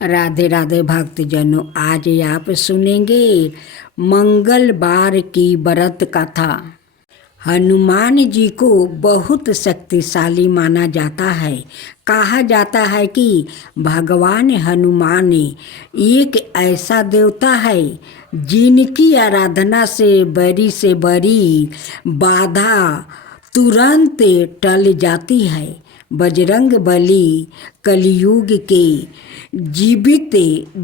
राधे राधे भक्तजनों, आज आप सुनेंगे मंगलवार की व्रत कथा। हनुमान जी को बहुत शक्तिशाली माना जाता है। कहा जाता है कि भगवान हनुमान एक ऐसा देवता है जिनकी आराधना से बड़ी बाधा तुरंत टल जाती है। बजरंग बली कलयुग के जीवित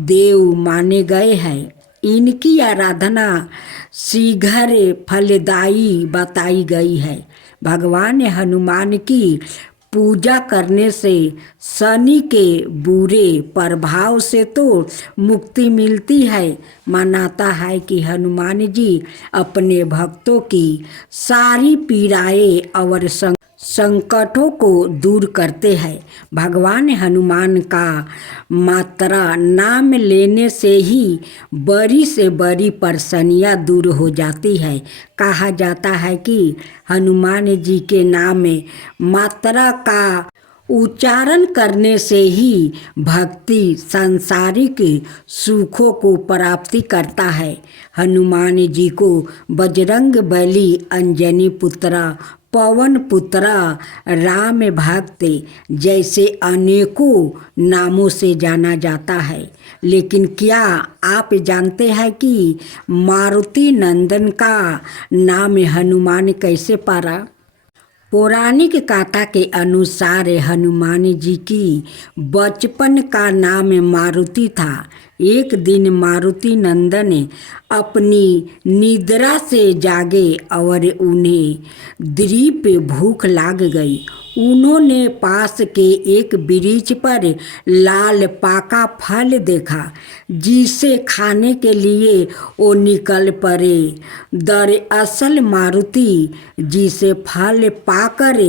देव माने गए हैं। इनकी आराधना शीघ्र फलदायी बताई गई है। भगवान हनुमान की पूजा करने से शनि के बुरे प्रभाव से तो मुक्ति मिलती है। मानता है कि हनुमान जी अपने भक्तों की सारी पीड़ाएं और संकटों को दूर करते हैं। भगवान हनुमान का मात्रा नाम लेने से ही बड़ी से बड़ी परेशानियां दूर हो जाती है। कहा जाता है कि हनुमान जी के नाम में मात्रा का उच्चारण करने से ही भक्ति सांसारिक सुखों को प्राप्ति करता है। हनुमान जी को बजरंग बली, अंजनी पुत्रा, पवन पुत्रा, राम भक्त जैसे अनेकों नामों से जाना जाता है। लेकिन क्या आप जानते हैं कि मारुति नंदन का नाम हनुमान कैसे पड़ा? पौराणिक कथा के अनुसार हनुमान जी की बचपन का नाम मारुति था। एक दिन मारुति नंदन अपनी निद्रा से जागे और उन्हें दीप भूख लाग गई। उन्होंने पास के एक वृक्ष पर लाल पाका फल देखा, जिसे खाने के लिए वो निकल पड़े। दरअसल मारुति जिसे फल पाकर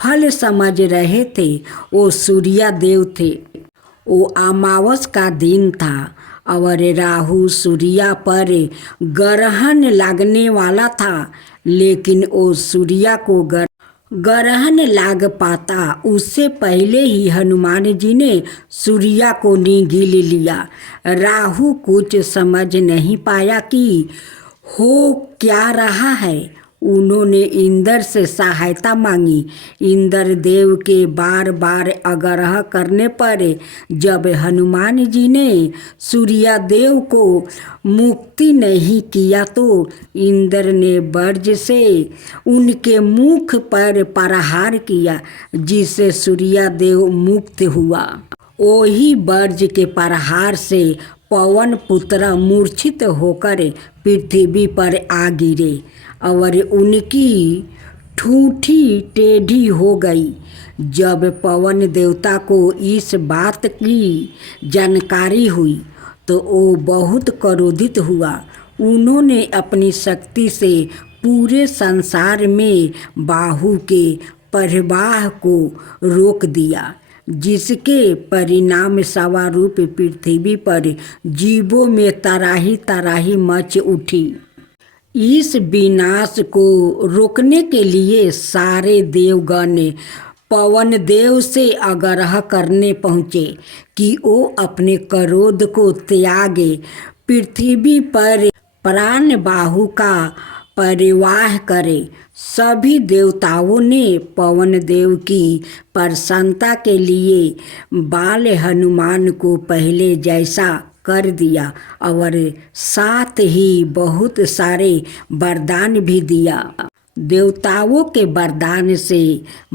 फल समझ रहे थे वो सूर्य देव थे। वो अमावस का दिन था और राहु सूर्य पर ग्रहण लगने वाला था। लेकिन वो सूर्य को ग्रहण लग पाता उससे पहले ही हनुमान जी ने सूर्य को निगल लिया। राहु कुछ समझ नहीं पाया कि हो क्या रहा है। उन्होंने इंद्र से सहायता मांगी। इंद्र देव के बार बार आग्रह करने पर जब हनुमान जी ने सूर्य देव को मुक्ति नहीं किया तो इंद्र ने वज्र से उनके मुख पर प्रहार किया, जिससे सूर्य देव मुक्त हुआ। वही वज्र के प्रहार से पवन पुत्र मूर्छित होकर पृथ्वी पर आ गिरे और उनकी ठूठी टेढ़ी हो गई। जब पवन देवता को इस बात की जानकारी हुई तो वो बहुत क्रोधित हुआ। उन्होंने अपनी शक्ति से पूरे संसार में वायु के प्रवाह को रोक दिया, जिसके परिणाम स्वरूप पृथ्वी पर जीवों में तराही तराही मच उठी। इस विनाश को रोकने के लिए सारे देवगण पवन देव से आग्रह करने पहुँचे कि वो अपने क्रोध को त्यागे पृथ्वी पर प्राण वायु का परिवाह करे। सभी देवताओं ने पवन देव की प्रसन्नता के लिए बाल हनुमान को पहले जैसा कर दिया और साथ ही बहुत सारे वरदान भी दिया। देवताओं के वरदान से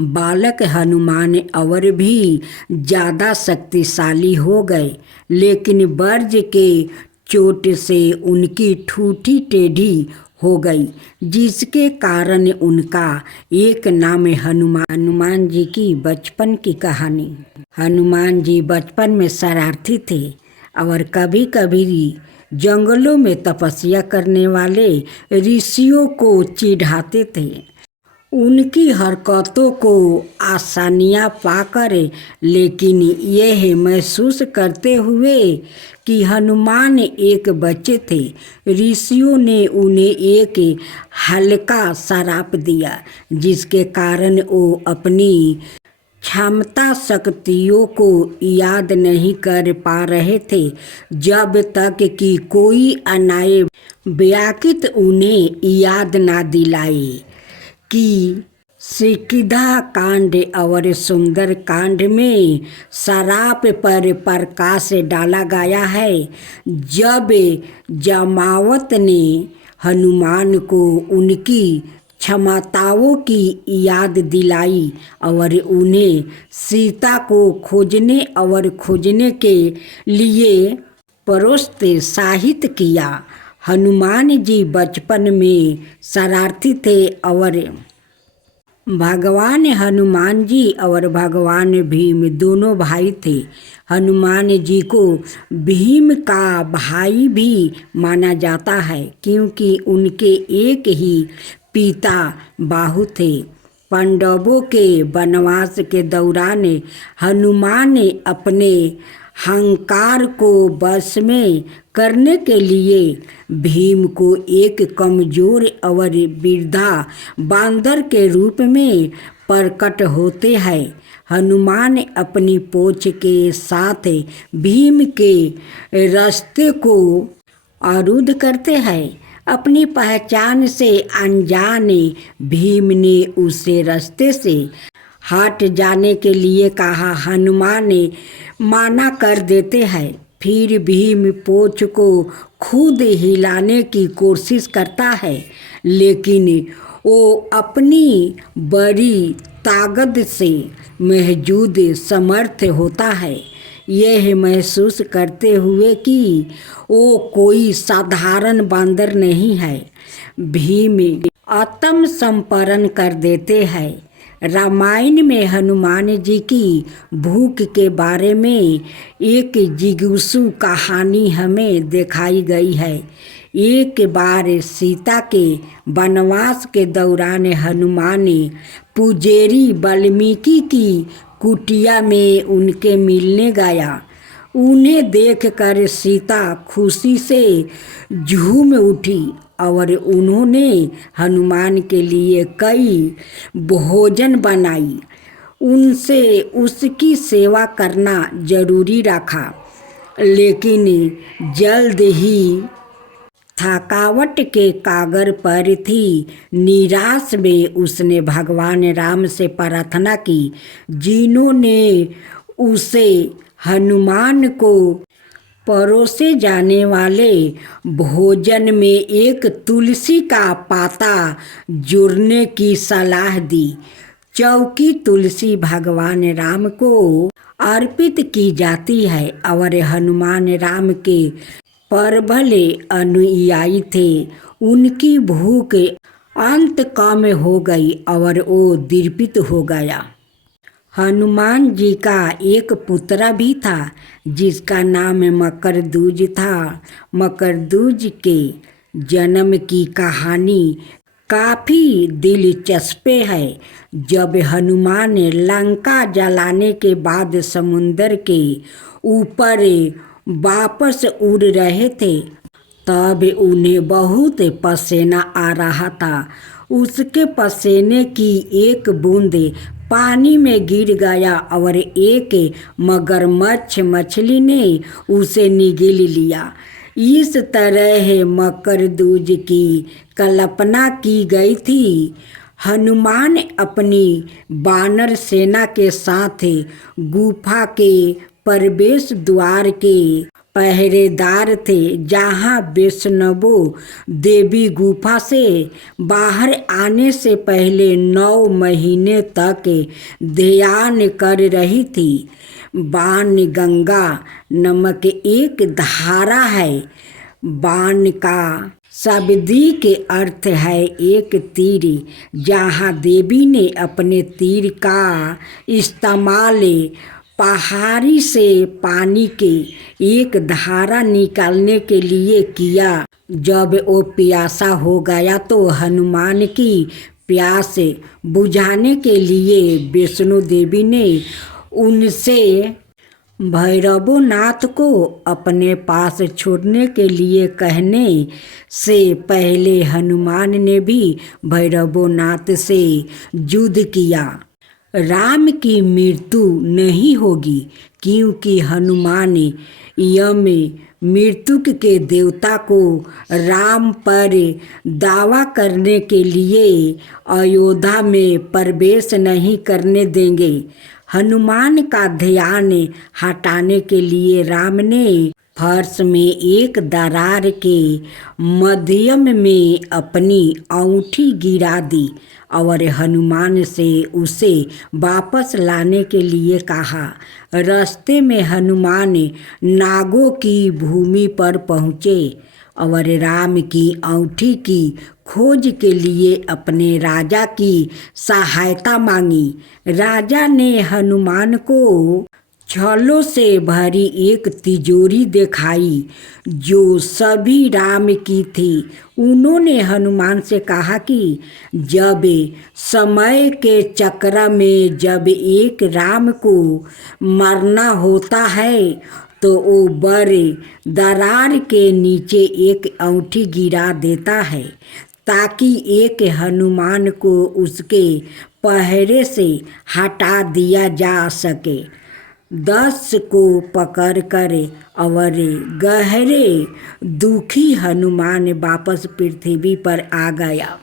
बालक हनुमान और भी ज़्यादा शक्तिशाली हो गए। लेकिन वज्र के चोट से उनकी ठूठी टेढ़ी हो गई, जिसके कारण उनका एक नाम हनुमान जी की बचपन की कहानी। हनुमान जी बचपन में शरारती थे और कभी कभी जंगलों में तपस्या करने वाले ऋषियों को चिढ़ाते थे। उनकी हरकतों को आसानियाँ पाकर लेकिन यह महसूस करते हुए कि हनुमान एक बच्चे थे, ऋषियों ने उन्हें एक हल्का श्राप दिया, जिसके कारण वो अपनी क्षमता शक्तियों को याद नहीं कर पा रहे थे जब तक कि कोई अनाए व्याकृत उन्हें याद ना दिलाए कि सिकिदा कांड और सुंदर कांड में शराप पर प्रकाश डाला गया है। जब जमावत ने हनुमान को उनकी क्षमताओं की याद दिलाई और उन्हें सीता को खोजने और खोजने के लिए प्रोत्साहित किया। हनुमान जी बचपन में शरारती थे और भगवान हनुमान जी और भगवान भीम दोनों भाई थे। हनुमान जी को भीम का भाई भी माना जाता है क्योंकि उनके एक ही पिता बाहु थे। पांडवों के वनवास के दौरान हनुमान ने अपने अहंकार को वश में करने के लिए भीम को एक कमजोर और वृद्धा बांदर के रूप में प्रकट होते हैं। हनुमान अपनी पूंछ के साथ भीम के रास्ते को अवरुद्ध करते हैं। अपनी पहचान से अनजान भीम ने उसे रास्ते से हट जाने के लिए कहा। हनुमान माना कर देते हैं। फिर भीम पूंछ को खुद हिलाने की कोशिश करता है लेकिन वो अपनी बड़ी ताकत से महजूद समर्थ होता है, यह महसूस करते हुए कि वो कोई साधारण बांदर नहीं है। भीम आत्मसमर्पण कर देते हैं। रामायण में हनुमान जी की भूख के बारे में एक जिज्ञासु कहानी हमें दिखाई गई है। एक बार सीता के वनवास के दौरान हनुमान पुजारी वाल्मीकि की कुटिया में उनके मिलने गया। उन्हें देखकर सीता खुशी से झूम उठी और उन्होंने हनुमान के लिए कई भोजन बनाई। उनसे उसकी सेवा करना जरूरी रखा लेकिन जल्द ही थकावट के कागर पर थी। निराश में उसने भगवान राम से प्रार्थना की जिन्होंने उसे हनुमान को परोसे जाने वाले भोजन में एक तुलसी का पाता जोड़ने की सलाह दी। चौकी तुलसी भगवान राम को अर्पित की जाती है और हनुमान राम के प्रबल अनुयायी थे। उनकी भूख अंत कम हो गई और वो दीर्पित हो गया। हनुमान जी का एक पुत्र भी था जिसका नाम मकरध्वज था। मकरध्वज के जन्म की कहानी काफ़ी दिलचस्प है। जब हनुमान लंका जलाने के बाद समुद्र के ऊपर वापस उड़ रहे थे तब उन्हें बहुत पसीना आ रहा था। उसके पसीने की एक बूंद पानी में गिर गया और एक मगरमच्छ मछली ने उसे निगल लिया। इस तरह मकरध्वज की कल्पना की गई थी। हनुमान अपनी वानर सेना के साथ गुफा के प्रवेश द्वार के पहरेदार थे जहाँ वैष्णवो देवी गुफा से बाहर आने से पहले 9 महीने तक ध्यान कर रही थी। बाण गंगा नामक एक धारा है। बाण का शाब्दिक अर्थ है एक तीर। जहाँ देवी ने अपने तीर का इस्तेमाल पहाड़ी से पानी के एक धारा निकालने के लिए किया। जब वो प्यासा हो गया तो हनुमान की प्यास बुझाने के लिए वैष्णो देवी ने उनसे भैरवनाथ को अपने पास छोड़ने के लिए कहने से पहले हनुमान ने भी भैरवनाथ से युद्ध किया। राम की मृत्यु नहीं होगी, क्योंकि हनुमान यम मृत्यु के देवता को राम पर दावा करने के लिए अयोध्या में प्रवेश नहीं करने देंगे। हनुमान का ध्यान हटाने के लिए राम ने फर्श में एक दरार के मध्यम में अपनी अंगूठी गिरा दी और हनुमान से उसे वापस लाने के लिए कहा। रास्ते में हनुमान नागों की भूमि पर पहुँचे और राम की अंगूठी की खोज के लिए अपने राजा की सहायता मांगी। राजा ने हनुमान को छलों से भरी एक तिजोरी दिखाई जो सभी राम की थी। उन्होंने हनुमान से कहा कि जब समय के चक्र में जब एक राम को मरना होता है तो वो बड़े दरार के नीचे एक अंगूठी गिरा देता है ताकि एक हनुमान को उसके पहरे से हटा दिया जा सके। 10 को पकड़कर और गहरे दुखी हनुमान वापस पृथ्वी पर आ गया।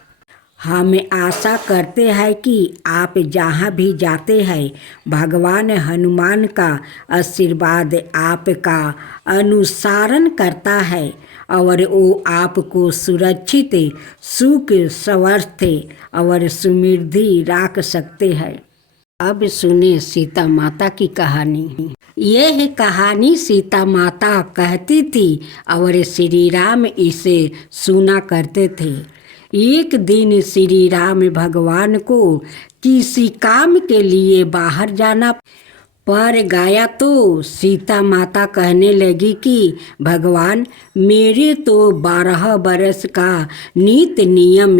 हम आशा करते हैं कि आप जहाँ भी जाते हैं भगवान हनुमान का आशीर्वाद आपका अनुसरण करता है और वो आपको सुरक्षित, सुख, स्वास्थ्य और समृद्धि रख सकते हैं। अब सुने सीता माता की कहानी। यह कहानी सीता माता कहती थी और श्री राम इसे सुना करते थे। एक दिन श्री राम भगवान को किसी काम के लिए बाहर जाना पर गया तो सीता माता कहने लगी कि भगवान, मेरे तो 12 बरस का नित नियम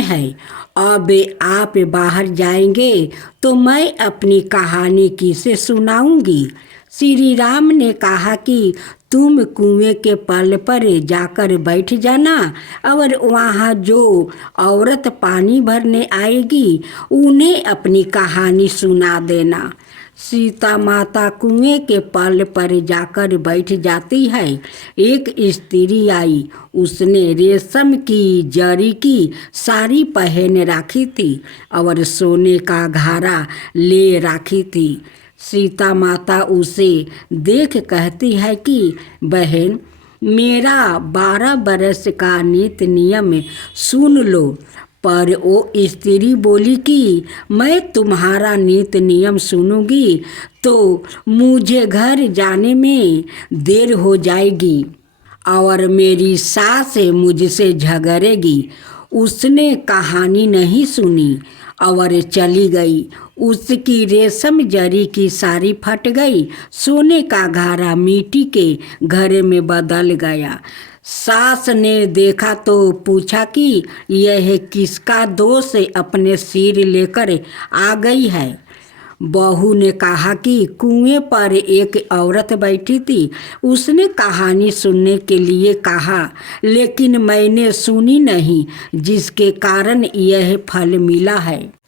है। अब आप बाहर जाएंगे तो मैं अपनी कहानी किसे सुनाऊंगी। श्री राम ने कहा कि तुम कुएं के पल पर जाकर बैठ जाना और वहाँ जो औरत पानी भरने आएगी उन्हें अपनी कहानी सुना देना। सीता माता कुएं के पल पर जाकर बैठ जाती है। एक स्त्री आई, उसने रेशम की जरी की साड़ी पहन रखी थी और सोने का घड़ा ले रखी थी। सीता माता उसे देख कहती है कि बहन, मेरा 12 बरस का नित नियम सुन लो। पर वो स्त्री बोली कि मैं तुम्हारा नित नियम सुनूंगी तो मुझे घर जाने में देर हो जाएगी और मेरी सास मुझसे झगड़ेगी। उसने कहानी नहीं सुनी और चली गई। उसकी रेशम जरी की साड़ी फट गई, सोने का घड़ा मिट्टी के घड़े में बदल गया। सास ने देखा तो पूछा कि यह किसका दोष अपने सिर लेकर आ गई है। बहू ने कहा कि कुएं पर एक औरत बैठी थी, उसने कहानी सुनने के लिए कहा लेकिन मैंने सुनी नहीं, जिसके कारण यह फल मिला है।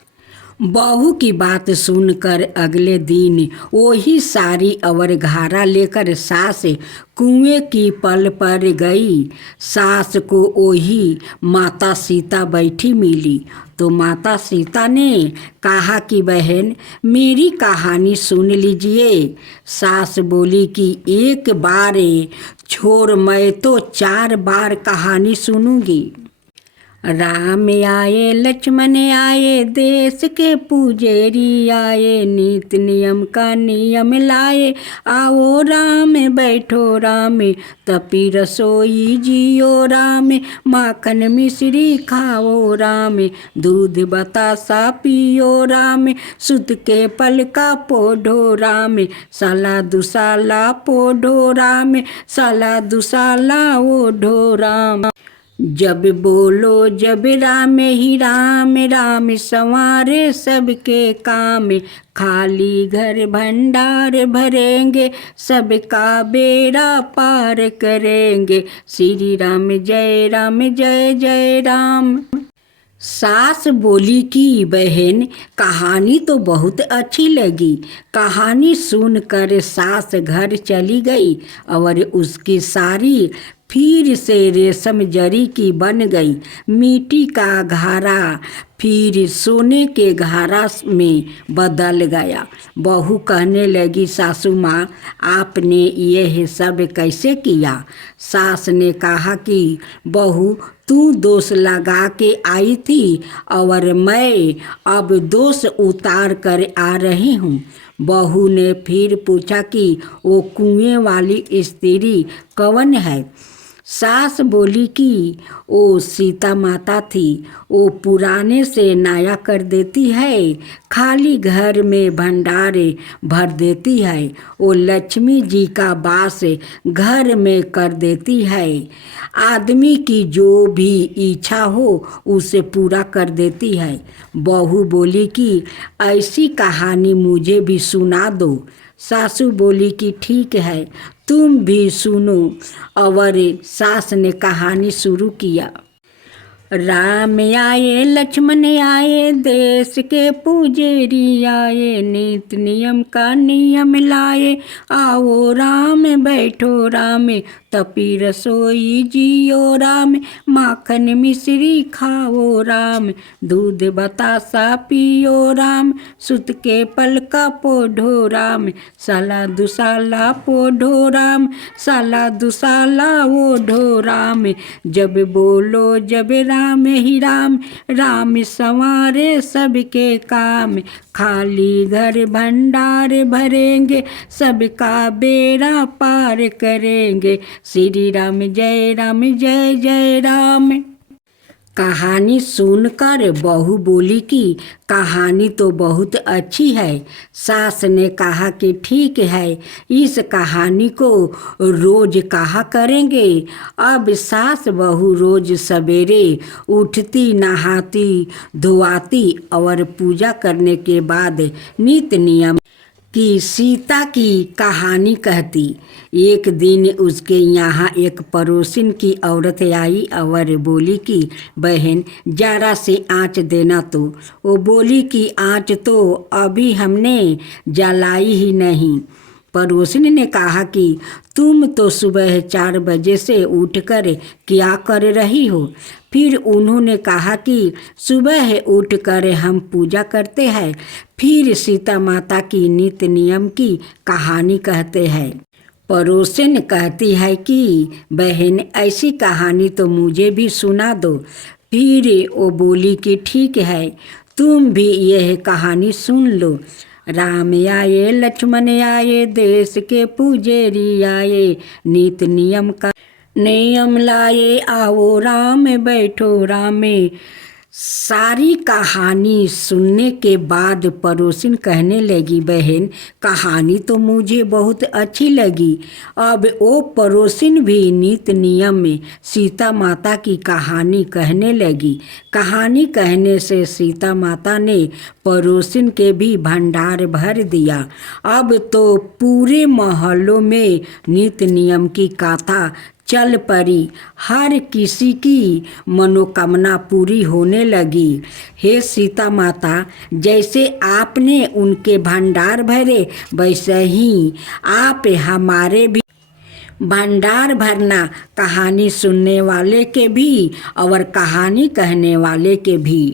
बहू की बात सुनकर अगले दिन वही साड़ी और घड़ा लेकर सास कुएं की पल पर गई। सास को वही माता सीता बैठी मिली तो माता सीता ने कहा कि बहन, मेरी कहानी सुन लीजिए। सास बोली कि एक बार छोड़, मैं तो 4 बार कहानी सुनूंगी। राम आए, लक्ष्मण आए, देश के पुजेरी आए, नीत नियम का नियम लाए। आओ राम, बैठो राम, तपी रसोई जियो राम, माखन मिश्री खाओ राम, दूध बतासा पियो राम, सुत के पल का पोढ़ो राम, साला दुसाला पोढ़ो राम, साला दुसाला ओढ़ो राम। जब बोलो जब राम ही राम, राम संवारे सबके काम, खाली घर भंडार भरेंगे, सबका बेड़ा पार करेंगे। श्री राम जय जय राम। सास बोली कि बहन कहानी तो बहुत अच्छी लगी। कहानी सुनकर सास घर चली गई और उसकी साड़ी फिर से रेशम जरी की बन गई। मिट्टी का घारा फिर सोने के घारा में बदल गया। बहू कहने लगी, सासू माँ आपने यह सब कैसे किया? सास ने कहा कि बहू तू दोष लगा के आई थी और मैं अब दोष उतार कर आ रही हूँ। बहू ने फिर पूछा कि वो कुएं वाली स्त्री कौन है? सास बोली कि वो सीता माता थी। वो पुराने से नया कर देती है, खाली घर में भंडारे भर देती है। वो लक्ष्मी जी का वास घर में कर देती है। आदमी की जो भी इच्छा हो उसे पूरा कर देती है। बहू बोली कि ऐसी कहानी मुझे भी सुना दो। सासू बोली कि ठीक है, तुम भी सुनो। और सास ने कहानी शुरू किया। राम आए लक्ष्मण आए, देश के पुजेरी आए, नीति नियम का नियम लाए। आओ राम बैठो राम, तपी रसोई जियो राम, माखन मिश्री खाओ राम, दूध बतासा पियो राम, सुत के पलका पोढ़ो राम, साला दुसाला पोढ़ो राम, साला दुसाला ओढ़ो राम, जब बोलो जब राम ही राम, राम संवारे सबके काम, खाली घर भंडार भरेंगे, सबका बेड़ा पार करेंगे, श्री राम जय जय राम। कहानी सुनकर बहू बोली कि कहानी तो बहुत अच्छी है। सास ने कहा कि ठीक है, इस कहानी को रोज कहा करेंगे। अब सास बहू रोज सवेरे उठती, नहाती धोआती और पूजा करने के बाद नित्य नियम कि सीता की कहानी कहती। एक दिन उसके यहाँ एक पड़ोसिन की औरत आई और बोली कि बहन जरा से आँच देना। तो वो बोली कि आँच तो अभी हमने जलाई ही नहीं। पड़ोसिन ने कहा कि तुम तो सुबह 4 बजे से उठकर क्या कर रही हो? फिर उन्होंने कहा कि सुबह उठकर हम पूजा करते हैं, फिर सीता माता की नित्य नियम की कहानी कहते हैं। पड़ोसिन कहती है कि बहन ऐसी कहानी तो मुझे भी सुना दो। फिर वो बोली कि ठीक है, तुम भी यह कहानी सुन लो। राम आए लक्ष्मण आए, देश के पुजेरी आए, नित्य नियम का नियम लाए। आओ राम बैठो रामे। सारी कहानी सुनने के बाद पड़ोसिन कहने लगी, बहन कहानी तो मुझे बहुत अच्छी लगी। अब वो पड़ोसिन भी नित्य नियम में सीता माता की कहानी कहने लगी। कहानी कहने से सीता माता ने पड़ोसिन के भी भंडार भर दिया। अब तो पूरे मोहल्लों में नित्य नियम की कथा चल पड़ी। हर किसी की मनोकामना पूरी होने लगी। हे सीता माता, जैसे आपने उनके भंडार भरे वैसे ही आप हमारे भी भंडार भरना, कहानी सुनने वाले के भी और कहानी कहने वाले के भी।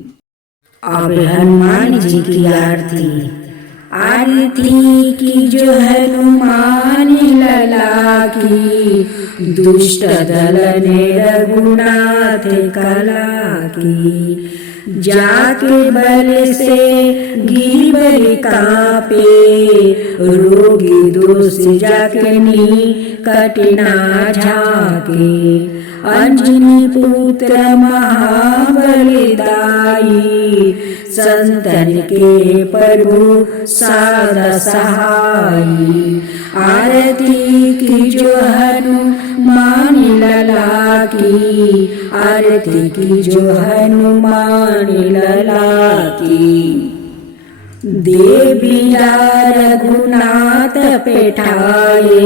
अब हनुमान जी की आरती। आरती की जो हनुमान लला की, दुष्ट दल ने रघुनाथ कला की, जाके बल से गिरवर कापे, रोगी दोष जखनी कटना झाके, अंजनी पुत्र महाबलदाई, संतन के प्रभु सादा सहाई। आरती की जो हनुमान लला की, आरती की जो हनुमान लला की। देविया रघुनाथ पेठाए,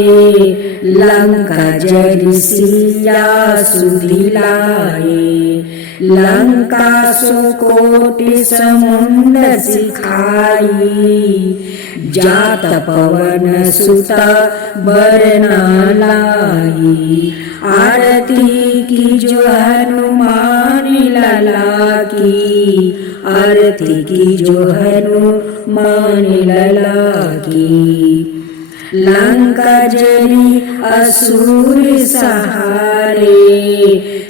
लंका जरि सिया सुधिलाए, लंका सो कोटि समुंदर सिखाई, जात पवन सुत बर न लाई। आरती की जो हनुमान लला की, आरती की जो हनुमान लला की। लंका जरी असुर सहारे,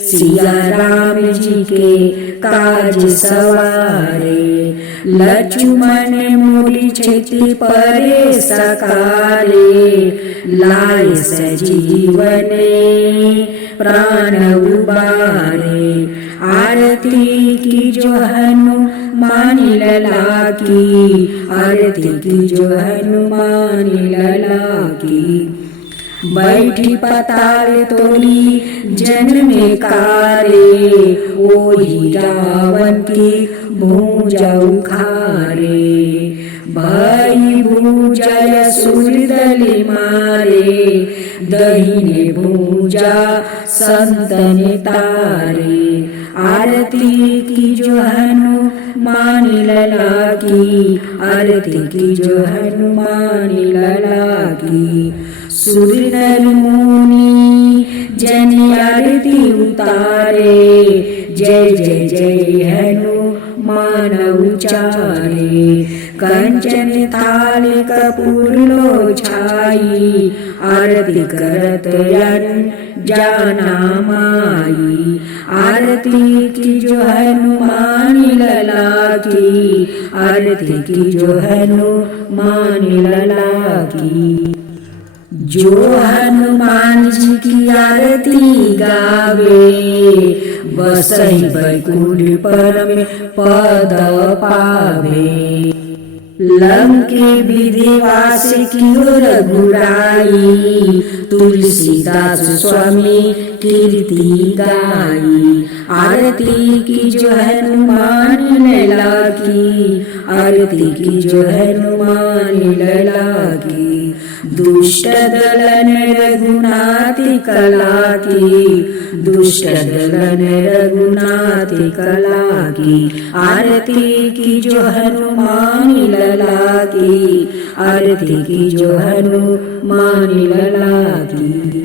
सिया राम जी के काज सवारे। लक्ष्मण मुनि छति परे सकारे, लाए सजीवने प्राण उबारे। आरती की जो हनुमान लला की, आरती की जो हनुमान लला की। बैठी पताल तोली जन में कारे, ओही रावण की भुजा उखारे। भाई भुजा असुर दल मारे, दहिने भुजा संतन तारे। आरती की जो हनुमान लला की, आरती की जो हनुमान लला की। सुर नर मुनि जन आरती उतारे, जय जय जय हनुमान उचारे। कंचन थाल कपूर लो छाई, आरती करत जाना माई। आरती की जो हनुमान लला की, आरती की जो हनुमान लला की। जो हनुमान जी की आरती गावे, बसहि बैकुंठ परम पद पावे। लंके विधिवास की रघुराई, तुलसीदास स्वामी कीर्ति गाई। आरती की जो हनुमान लला की, आरती की जो हनुमान लला की। दुष्ट दलन रघुनाथ कला की, दुष्ट दलन रघुनाथ कला की। आरती की जो हनुमान लला की, आरती की जो हनुमान लला की।